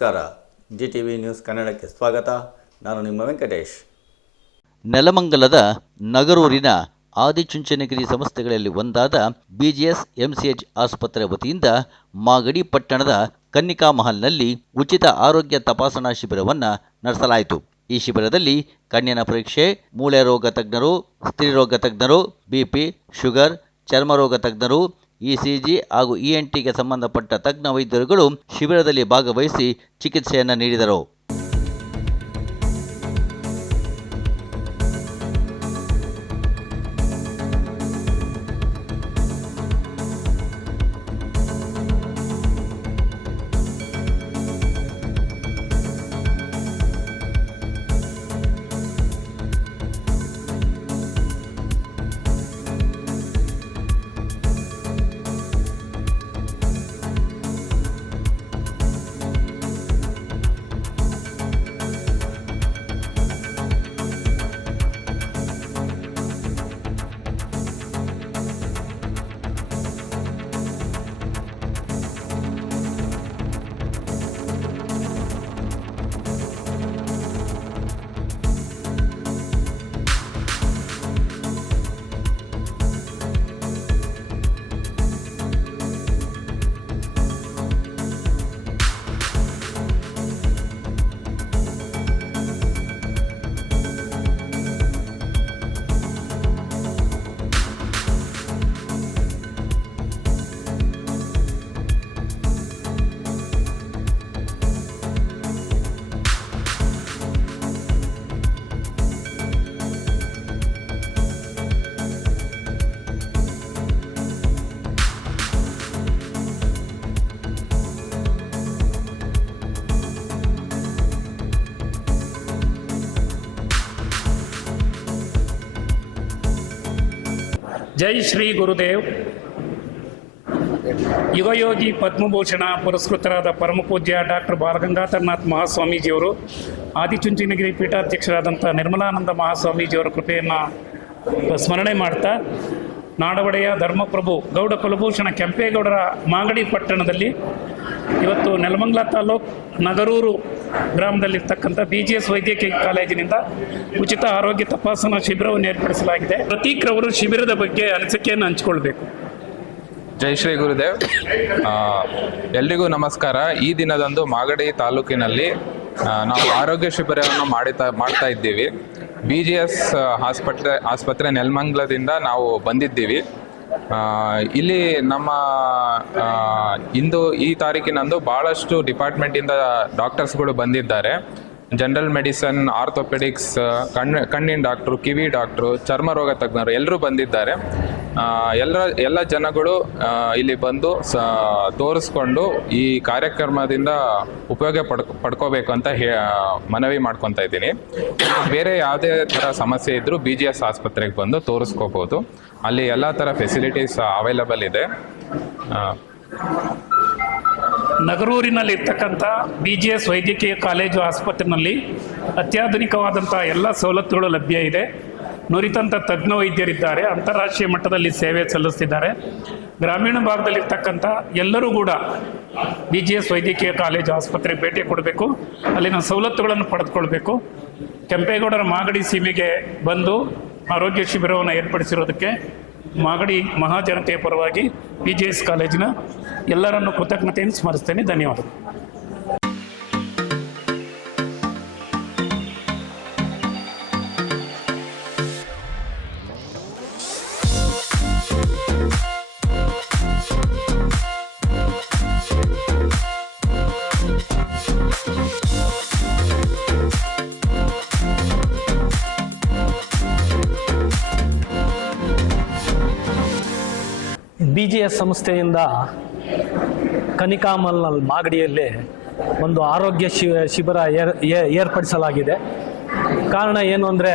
ನಮಸ್ಕಾರ. GTV news ಕನ್ನಡಕ್ಕೆ ಸ್ವಾಗತ. ನಾನು ನಿಮ್ಮ ವೆಂಕಟೇಶ್. ನೆಲಮಂಗಲದ ನಗರೂರಿನ ಆದಿಚುಂಚನಗಿರಿ ಸಂಸ್ಥೆಗಳಲ್ಲಿ ಒಂದಾದ BGS MCH ಆಸ್ಪತ್ರೆ ವತಿಯಿಂದ ಮಾಗಡಿ ಪಟ್ಟಣದ ಕನ್ನಿಕಾ ಮಹಲ್ನಲ್ಲಿ ಉಚಿತ ಆರೋಗ್ಯ ತಪಾಸಣಾ ಶಿಬಿರವನ್ನು ನಡೆಸಲಾಯಿತು. ಈ ಶಿಬಿರದಲ್ಲಿ ಕಣ್ಣಿನ ಪರೀಕ್ಷೆ, ಮೂಳೆ ರೋಗ ತಜ್ಞರು, ಸ್ತ್ರೀರೋಗ ತಜ್ಞರು, BP, ಶುಗರ್, ಚರ್ಮರೋಗ ತಜ್ಞರು, ECG ಹಾಗೂ ENTಗೆ ಸಂಬಂಧಪಟ್ಟ ತಜ್ಞ ವೈದ್ಯರುಗಳು ಶಿಬಿರದಲ್ಲಿ ಭಾಗವಹಿಸಿ ಚಿಕಿತ್ಸೆಯನ್ನು ನೀಡಿದರು. ಜೈ ಶ್ರೀ ಗುರುದೇವ್. ಯುಗಯೋಗಿ ಪದ್ಮಭೂಷಣ ಪುರಸ್ಕೃತರಾದ ಪರಮಪೂಜ್ಯ ಡಾಕ್ಟರ್ ಬಾಲಗಂಗಾಧರನಾಥ್ ಮಹಾಸ್ವಾಮೀಜಿಯವರು, ಆದಿಚುಂಚನಗಿರಿ ಪೀಠಾಧ್ಯಕ್ಷರಾದಂಥ ನಿರ್ಮಲಾನಂದ ಮಹಾಸ್ವಾಮೀಜಿಯವರ ಕೃಪೆಯನ್ನು ಸ್ಮರಣೆ ಮಾಡ್ತಾ, ನಾಡವಡೆಯ ಧರ್ಮಪ್ರಭು ಗೌಡ ಕುಲಭೂಷಣ ಕೆಂಪೇಗೌಡರ ಮಾಗಡಿ ಪಟ್ಟಣದಲ್ಲಿ ಇವತ್ತು ನೆಲಮಂಗಲ ತಾಲೂಕು ನಗರೂರು ಗ್ರಾಮದಲ್ಲಿರ್ತಕ್ಕಂಥ BGS ವೈದ್ಯಕೀಯ ಕಾಲೇಜಿನಿಂದ ಉಚಿತ ಆರೋಗ್ಯ ತಪಾಸಣಾ ಶಿಬಿರವನ್ನು ಏರ್ಪಡಿಸಲಾಗಿದೆ. ಪ್ರತೀಕ್ರವರು ಶಿಬಿರದ ಬಗ್ಗೆ ಅನಿಸಿಕೆಯನ್ನು ಹಂಚಿಕೊಳ್ಬೇಕು. ಜೈ ಶ್ರೀ ಗುರುದೇವ್. ಎಲ್ರಿಗೂ ನಮಸ್ಕಾರ. ಈ ದಿನದಂದು ಮಾಗಡಿ ತಾಲೂಕಿನಲ್ಲಿ ನಾವು ಆರೋಗ್ಯ ಶಿಬಿರವನ್ನು ಮಾಡ್ತಾ ಇದ್ದೀವಿ. BGS ಆಸ್ಪತ್ರೆ ನೆಲಮಂಗಲದಿಂದ ನಾವು ಬಂದಿದ್ದೀವಿ. ಇಲ್ಲಿ ನಮ್ಮ ಇಂದು ಈ ತಾರೀಕಿನಂದು ಭಾಳಷ್ಟು ಡಿಪಾರ್ಟ್ಮೆಂಟಿಂದ ಡಾಕ್ಟರ್ಸ್ಗಳು ಬಂದಿದ್ದಾರೆ. ಜನರಲ್ ಮೆಡಿಸನ್, ಆರ್ಥೋಪೆಡಿಕ್ಸ್, ಕಣ್ಣಿನ ಡಾಕ್ಟ್ರು, ಕಿವಿ ಡಾಕ್ಟ್ರು, ಚರ್ಮ ರೋಗ ತಜ್ಞರು ಎಲ್ಲರೂ ಬಂದಿದ್ದಾರೆ. ಎಲ್ಲ ಜನಗಳು ಇಲ್ಲಿ ಬಂದು ತೋರಿಸ್ಕೊಂಡು ಈ ಕಾರ್ಯಕ್ರಮದಿಂದ ಉಪಯೋಗ ಪಡ್ಕೋಬೇಕು ಅಂತ ಮನವಿ ಮಾಡ್ಕೊತಾ ಇದ್ದೀನಿ. ಬೇರೆ ಯಾವುದೇ ಥರ ಸಮಸ್ಯೆ ಇದ್ದರೂ BGS ಆಸ್ಪತ್ರೆಗೆ ಬಂದು ತೋರಿಸ್ಕೋಬೋದು. ಅಲ್ಲಿ ಎಲ್ಲ ಥರ ಫೆಸಿಲಿಟೀಸ್ ಅವೈಲಬಲ್ ಇದೆ. ನಗರೂರಿನಲ್ಲಿರ್ತಕ್ಕಂಥ BGS ವೈದ್ಯಕೀಯ ಕಾಲೇಜು ಆಸ್ಪತ್ರೆಯಲ್ಲಿ ಅತ್ಯಾಧುನಿಕವಾದಂಥ ಎಲ್ಲ ಸವಲತ್ತುಗಳು ಲಭ್ಯ ಇದೆ. ನುರಿತಂಥ ತಜ್ಞ ವೈದ್ಯರಿದ್ದಾರೆ. ಅಂತಾರಾಷ್ಟ್ರೀಯ ಮಟ್ಟದಲ್ಲಿ ಸೇವೆ ಸಲ್ಲಿಸ್ತಿದ್ದಾರೆ. ಗ್ರಾಮೀಣ ಭಾಗದಲ್ಲಿರ್ತಕ್ಕಂಥ ಎಲ್ಲರೂ ಕೂಡ BGS ವೈದ್ಯಕೀಯ ಕಾಲೇಜು ಆಸ್ಪತ್ರೆಗೆ ಭೇಟಿ ಕೊಡಬೇಕು, ಅಲ್ಲಿನ ಸವಲತ್ತುಗಳನ್ನು ಪಡೆದುಕೊಳ್ಬೇಕು. ಕೆಂಪೇಗೌಡರ ಮಾಗಡಿ ಸೀಮೆಗೆ ಬಂದು ಆರೋಗ್ಯ ಶಿಬಿರವನ್ನು ಏರ್ಪಡಿಸಿರೋದಕ್ಕೆ ಮಾಗಡಿ ಮಹಾಜನತೆಯ ಪರವಾಗಿ BGS ಕಾಲೇಜಿನ ಎಲ್ಲರನ್ನು ಕೃತಜ್ಞತೆಯನ್ನು ಸ್ಮರಿಸ್ತೇನೆ. ಧನ್ಯವಾದಗಳು. BGS ಸಂಸ್ಥೆಯಿಂದ ಕನ್ನಿಕಾ ಮಹಲ್ ಮಾಗಡಿಯಲ್ಲಿ ಒಂದು ಆರೋಗ್ಯ ಶಿಬಿರ ಏರ್ಪಡಿಸಲಾಗಿದೆ. ಕಾರಣ ಏನು ಅಂದರೆ,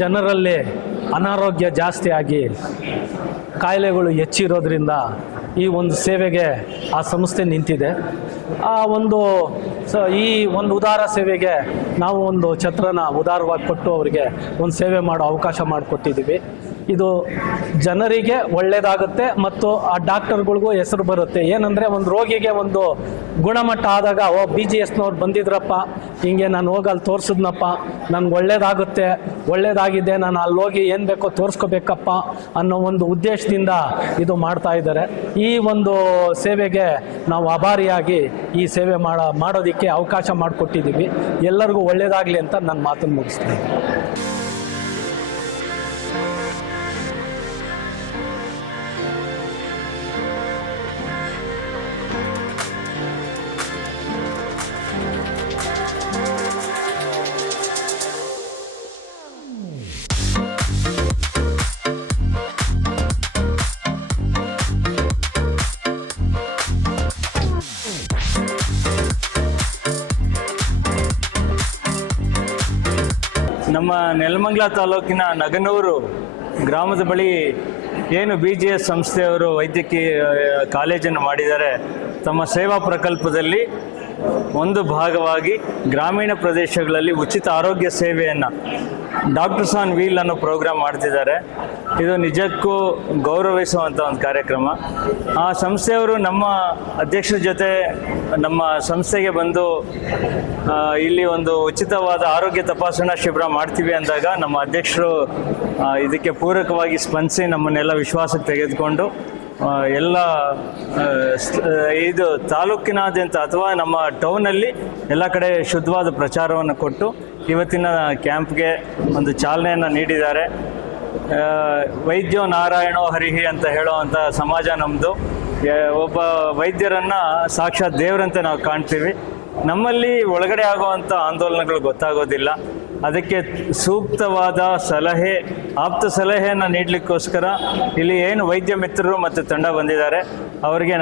ಜನರಲ್ಲಿ ಅನಾರೋಗ್ಯ ಜಾಸ್ತಿ ಆಗಿ ಕಾಯಿಲೆಗಳು ಹೆಚ್ಚಿರೋದ್ರಿಂದ ಈ ಒಂದು ಸೇವೆಗೆ ಆ ಸಂಸ್ಥೆ ನಿಂತಿದೆ. ಈ ಒಂದು ಉದಾರ ಸೇವೆಗೆ ನಾವು ಒಂದು ಛತ್ರನ ಉದಾರವಾಗಿ ಕೊಟ್ಟು ಅವರಿಗೆ ಒಂದು ಸೇವೆ ಮಾಡೋ ಅವಕಾಶ ಮಾಡಿಕೊಟ್ಟಿದ್ದೀವಿ. ಇದು ಜನರಿಗೆ ಒಳ್ಳೆಯದಾಗುತ್ತೆ ಮತ್ತು ಆ ಡಾಕ್ಟರ್ಗಳಿಗೂ ಹೆಸರು ಬರುತ್ತೆ. ಏನಂದರೆ ಒಂದು ರೋಗಿಗೆ ಒಂದು ಗುಣಮಟ್ಟ ಆದಾಗ BGSನವ್ರು ಬಂದಿದ್ರಪ್ಪ, ಹಿಂಗೆ ನಾನು ಹೋಗಿ ಅಲ್ಲಿ ತೋರಿಸಿದ್ನಪ್ಪ, ನನಗೆ ಒಳ್ಳೇದಾಗಿದೆ, ನಾನು ಅಲ್ಲಿ ಹೋಗಿ ಏನು ಬೇಕೋ ತೋರಿಸ್ಕೋಬೇಕಪ್ಪ ಅನ್ನೋ ಒಂದು ಉದ್ದೇಶದಿಂದ ಇದು ಮಾಡ್ತಾ ಇದ್ದಾರೆ. ಈ ಒಂದು ಸೇವೆಗೆ ನಾವು ಆಭಾರಿಯಾಗಿ ಈ ಸೇವೆ ಮಾಡೋದಕ್ಕೆ ಅವಕಾಶ ಮಾಡಿಕೊಟ್ಟಿದ್ದೀವಿ. ಎಲ್ಲರಿಗೂ ಒಳ್ಳೆಯದಾಗಲಿ ಅಂತ ನನ್ನ ಮಾತನ್ನು ಮುಗಿಸ್ತೀನಿ. ನಮ್ಮ ನೆಲಮಂಗಲ ತಾಲೂಕಿನ ನಗನೂರು ಗ್ರಾಮದ ಬಳಿ ಏನು BGS ಸಂಸ್ಥೆಯವರು ವೈದ್ಯಕೀಯ ಕಾಲೇಜನ್ನು ಮಾಡಿದ್ದಾರೆ, ತಮ್ಮ ಸೇವಾ ಪ್ರಕಲ್ಪದಲ್ಲಿ ಒಂದು ಭಾಗವಾಗಿ ಗ್ರಾಮೀಣ ಪ್ರದೇಶಗಳಲ್ಲಿ ಉಚಿತ ಆರೋಗ್ಯ ಸೇವೆಯನ್ನು ಡಾಕ್ಟರ್ಸ್ ಆನ್ ವೀಲ್ ಅನ್ನೋ ಪ್ರೋಗ್ರಾಮ್ ಮಾಡ್ತಿದ್ದಾರೆ. ಇದು ನಿಜಕ್ಕೂ ಗೌರವಿಸುವಂಥ ಒಂದು ಕಾರ್ಯಕ್ರಮ. ಆ ಸಂಸ್ಥೆಯವರು ನಮ್ಮ ಅಧ್ಯಕ್ಷರ ಜೊತೆ ನಮ್ಮ ಸಂಸ್ಥೆಗೆ ಬಂದು ಇಲ್ಲಿ ಒಂದು ಉಚಿತವಾದ ಆರೋಗ್ಯ ತಪಾಸಣಾ ಶಿಬಿರ ಮಾಡ್ತೀವಿ ಅಂದಾಗ ನಮ್ಮ ಅಧ್ಯಕ್ಷರು ಇದಕ್ಕೆ ಪೂರಕವಾಗಿ ಸ್ಪಂದಿಸಿ ನಮ್ಮನ್ನೆಲ್ಲ ವಿಶ್ವಾಸಕ್ಕೆ ತೆಗೆದುಕೊಂಡು ಎಲ್ಲ ಇದು ತಾಲೂಕಿನಾದ್ಯಂತ ಅಥವಾ ನಮ್ಮ ಟೌನಲ್ಲಿ ಎಲ್ಲ ಕಡೆ ಶುದ್ಧವಾದ ಪ್ರಚಾರವನ್ನು ಕೊಟ್ಟು ಇವತ್ತಿನ ಕ್ಯಾಂಪ್ಗೆ ಒಂದು ಚಾಲನೆಯನ್ನು ನೀಡಿದ್ದಾರೆ. ವೈದ್ಯೋ ನಾರಾಯಣೋ ಹರಿಹಿ ಅಂತ ಹೇಳುವಂಥ ಸಮಾಜ ನಮ್ಮದು. ಒಬ್ಬ ವೈದ್ಯರನ್ನು ಸಾಕ್ಷಾತ್ ದೇವರಂತೆ ನಾವು ಕಾಣ್ತೀವಿ. ನಮ್ಮಲ್ಲಿ ಒಳಗಡೆ ಆಗುವಂಥ ಆಂದೋಲನಗಳು ಗೊತ್ತಾಗೋದಿಲ್ಲ. ಅದಕ್ಕೆ ಸೂಕ್ತವಾದ ಸಲಹೆ, ಆಪ್ತ ಸಲಹೆಯನ್ನು ನೀಡಲಿಕ್ಕೋಸ್ಕರ ಇಲ್ಲಿ ಏನು ವೈದ್ಯ ಮಿತ್ರರು ಮತ್ತು ತಂಡ ಬಂದಿದ್ದಾರೆ ಅವರಿಗೆ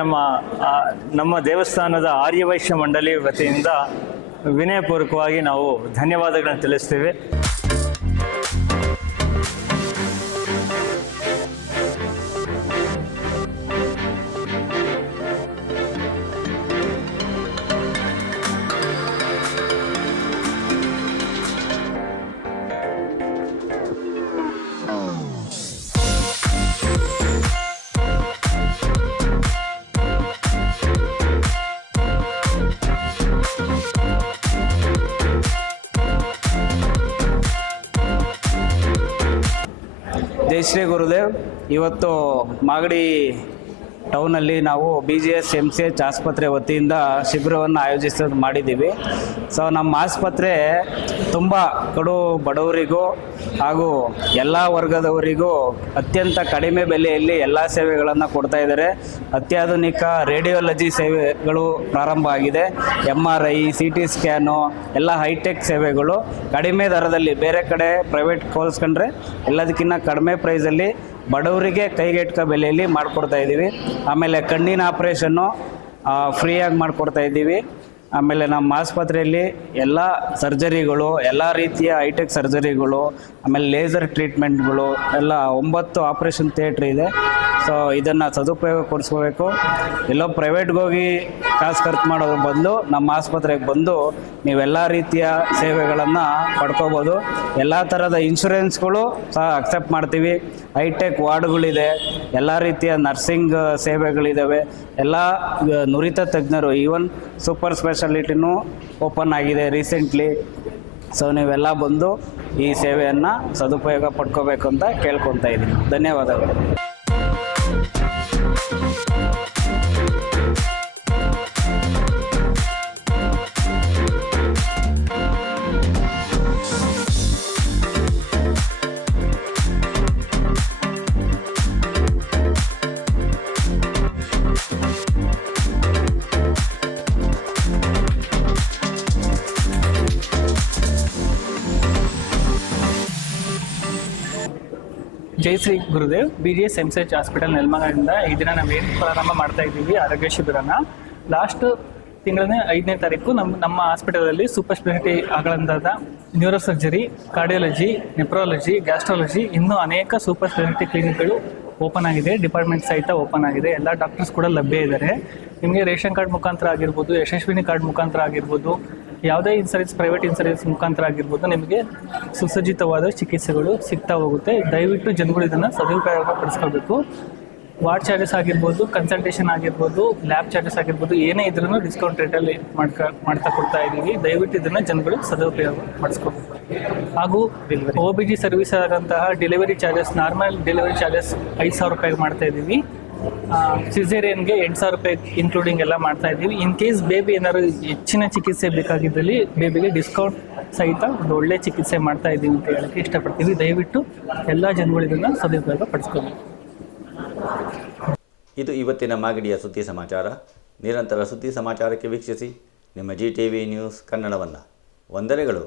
ನಮ್ಮ ದೇವಸ್ಥಾನದ ಆರ್ಯವೈಶ್ಯ ಮಂಡಳಿ ವತಿಯಿಂದ ವಿನಯಪೂರ್ವಕವಾಗಿ ನಾವು ಧನ್ಯವಾದಗಳನ್ನು ತಿಳಿಸ್ತೀವಿ. ಜೈ ಶ್ರೀ ಗುರುದೇವ್. ಇವತ್ತು ಮಾಗಡಿ ಟೌನಲ್ಲಿ ನಾವು BGS MCH ಆಸ್ಪತ್ರೆ ವತಿಯಿಂದ ಶಿಬಿರವನ್ನು ಮಾಡಿದ್ದೀವಿ. ಸೊ ನಮ್ಮ ಆಸ್ಪತ್ರೆ ತುಂಬ ಕಡು ಬಡವರಿಗೂ ಹಾಗೂ ಎಲ್ಲ ವರ್ಗದವರಿಗೂ ಅತ್ಯಂತ ಕಡಿಮೆ ಬೆಲೆಯಲ್ಲಿ ಎಲ್ಲ ಸೇವೆಗಳನ್ನು ಕೊಡ್ತಾ ಇದ್ದಾರೆ. ಅತ್ಯಾಧುನಿಕ ರೇಡಿಯೋಲಜಿ ಸೇವೆಗಳು ಪ್ರಾರಂಭ ಆಗಿದೆ. MRI, CT ಸ್ಕ್ಯಾನು ಎಲ್ಲ ಹೈಟೆಕ್ ಸೇವೆಗಳು ಕಡಿಮೆ ದರದಲ್ಲಿ, ಬೇರೆ ಕಡೆ ಪ್ರೈವೇಟ್ ಹೋಲಿಸ್ಕೊಂಡ್ರೆ ಎಲ್ಲದಕ್ಕಿಂತ ಕಡಿಮೆ ಪ್ರೈಸಲ್ಲಿ ಬಡವರಿಗೆ ಕೈಗೆಟುಕೋ ಬೆಲೆಯಲ್ಲಿ ಮಾಡಿಕೊಡ್ತಾ ಇದ್ದೀವಿ. ಆಮೇಲೆ ಕಣ್ಣಿನ ಆಪ್ರೇಷನ್ನು ಫ್ರೀಯಾಗಿ ಮಾಡಿಕೊಡ್ತಾ ಇದ್ದೀವಿ. ಆಮೇಲೆ ನಮ್ಮ ಆಸ್ಪತ್ರೆಯಲ್ಲಿ ಎಲ್ಲ ಸರ್ಜರಿಗಳು, ಎಲ್ಲ ರೀತಿಯ ಹೈಟೆಕ್ ಸರ್ಜರಿಗಳು, ಆಮೇಲೆ ಲೇಸರ್ ಟ್ರೀಟ್ಮೆಂಟ್ಗಳು ಎಲ್ಲ 9 ಆಪ್ರೇಷನ್ ಥಿಯೇಟ್ರ್ ಇದೆ. ಸೊ ಇದನ್ನು ಸದುಪಯೋಗ ಪಡಿಸ್ಕೋಬೇಕು. ಎಲ್ಲೋ ಪ್ರೈವೇಟ್ಗೆ ಹೋಗಿ ಕಾಸು ಖರ್ಚು ಮಾಡೋದ್ರ ಬದಲು ನಮ್ಮ ಆಸ್ಪತ್ರೆಗೆ ಬಂದು ನೀವೆಲ್ಲ ರೀತಿಯ ಸೇವೆಗಳನ್ನು ಪಡ್ಕೋಬೋದು. ಎಲ್ಲ ಥರದ ಇನ್ಶೂರೆನ್ಸ್ಗಳು ಸಹ ಅಕ್ಸೆಪ್ಟ್ ಮಾಡ್ತೀವಿ. ಹೈಟೆಕ್ ವಾರ್ಡ್ಗಳಿದೆ, ಎಲ್ಲ ರೀತಿಯ ನರ್ಸಿಂಗ್ ಸೇವೆಗಳಿದ್ದಾವೆ, ಎಲ್ಲ ನುರಿತ ತಜ್ಞರು, ಈವನ್ ಸೂಪರ್ ಸ್ಪೆಷಾಲಿಟಿನೂ ಓಪನ್ ಆಗಿದೆ ರೀಸೆಂಟ್ಲಿ. ಸೊ ನೀವೆಲ್ಲ ಬಂದು ಈ ಸೇವೆಯನ್ನು ಸದುಪಯೋಗ ಪಡ್ಕೋಬೇಕು ಅಂತ ಕೇಳ್ಕೊತಾ ಇದ್ದೀನಿ. ಧನ್ಯವಾದಗಳು. ಜೈ Shri Gurudev. BGS MCH hospital ನೆಲಮಂಗಲದಿಂದ ಈ ದಿನ ನಾವೇನು ಪ್ರಾರಂಭ ಮಾಡ್ತಾ ಇದ್ದೀವಿ ಆರೋಗ್ಯ ಶಿಬಿರನ. ಲಾಸ್ಟ್ ತಿಂಗಳೇ 5ನೇ ತಾರೀಕು ನಮ್ಮ ಹಾಸ್ಪಿಟಲಲ್ಲಿ ಸೂಪರ್ ಸ್ಪೆಷಾಲಿಟಿ ಆಗಲಂದಾದ neuro surgery, cardiology, nephrology, gastrology ಇನ್ನೂ ಅನೇಕ ಸೂಪರ್ ಸ್ಪೆಷಾಲಿಟಿ ಕ್ಲಿನಿಕ್ಗಳು ಓಪನ್ ಆಗಿದೆ. ಡಿಪಾರ್ಟ್ಮೆಂಟ್ ಸಹಿತ ಓಪನ್ ಆಗಿದೆ. ಎಲ್ಲ ಡಾಕ್ಟರ್ಸ್ ಕೂಡ ಲಭ್ಯ ಇದ್ದಾರೆ. ನಿಮಗೆ ರೇಷನ್ ಕಾರ್ಡ್ ಮುಖಾಂತರ ಆಗಿರ್ಬೋದು, ಯಶಸ್ವಿನಿ ಕಾರ್ಡ್ ಮುಖಾಂತರ ಆಗಿರ್ಬೋದು, ಯಾವುದೇ ಇನ್ಸೂರೆನ್ಸ್, ಪ್ರೈವೇಟ್ ಇನ್ಸೂರೆನ್ಸ್ ಮುಖಾಂತರ ಆಗಿರ್ಬೋದು ನಿಮಗೆ ಸುಸಜ್ಜಿತವಾದ ಚಿಕಿತ್ಸೆಗಳು ಸಿಗ್ತಾ ಹೋಗುತ್ತೆ. ದಯವಿಟ್ಟು ಜನಗಳು ಇದನ್ನು ಸದುಪಯೋಗ ಪಡಿಸ್ಕೋಬೇಕು. ವಾರ್ಡ್ ಚಾರ್ಜಸ್ ಆಗಿರ್ಬೋದು, ಕನ್ಸಲ್ಟೇಷನ್ ಆಗಿರ್ಬೋದು, ಲ್ಯಾಬ್ ಚಾರ್ಜಸ್ ಆಗಿರ್ಬೋದು, ಏನೇ ಇದ್ರೂ ಡಿಸ್ಕೌಂಟ್ ರೇಟಲ್ಲಿ ಮಾಡ್ತಾ ಕೊಡ್ತಾ ಇದ್ದೀವಿ. ದಯವಿಟ್ಟು ಇದನ್ನು ಜನಗಳು ಸದುಪಯೋಗ ಪಡಿಸ್ಕೋಬೇಕು. ಹಾಗೂ OBG ಸರ್ವಿಸ್ ಆದಂತಹ delivery charges, normal delivery charges 5,000 ರೂಪಾಯಿಗೆ ಮಾಡ್ತಾ ಇದ್ದೀವಿ. ಸಿಸೇರಿಯನ್ಗೆ 8,000 ರೂಪಾಯಿ ಇನ್ಕ್ಲೂಡಿಂಗ್ ಎಲ್ಲ ಮಾಡ್ತಾ ಇದ್ದೀವಿ. ಇನ್ ಕೇಸ್ ಬೇಬಿ ಏನಾದ್ರು ಹೆಚ್ಚಿನ ಚಿಕಿತ್ಸೆ ಬೇಕಾಗಿದ್ದಲ್ಲಿ ಬೇಬಿಗೆ ಡಿಸ್ಕೌಂಟ್ ಸಹಿತ ಒಂದು ಒಳ್ಳೆ ಚಿಕಿತ್ಸೆ ಮಾಡ್ತಾ ಇದ್ದೀವಿ ಅಂತ ಹೇಳಕ್ಕೆ ಇಷ್ಟಪಡ್ತೀವಿ. ದಯವಿಟ್ಟು ಎಲ್ಲ ಜನಗಳು ಇದನ್ನು ಸದುಪಯೋಗ ಪಡಿಸ್ಕೋಬೇಕು. ಇದು ಇವತ್ತಿನ ಮಾಗಡಿಯ ಸುದ್ದಿ ಸಮಾಚಾರ. ನಿರಂತರ ಸುದ್ದಿ ಸಮಾಚಾರಕ್ಕೆ ವೀಕ್ಷಿಸಿ ನಿಮ್ಮ GTV ನ್ಯೂಸ್ ಕನ್ನಡವನ್ನು. ವಂದನೆಗಳು.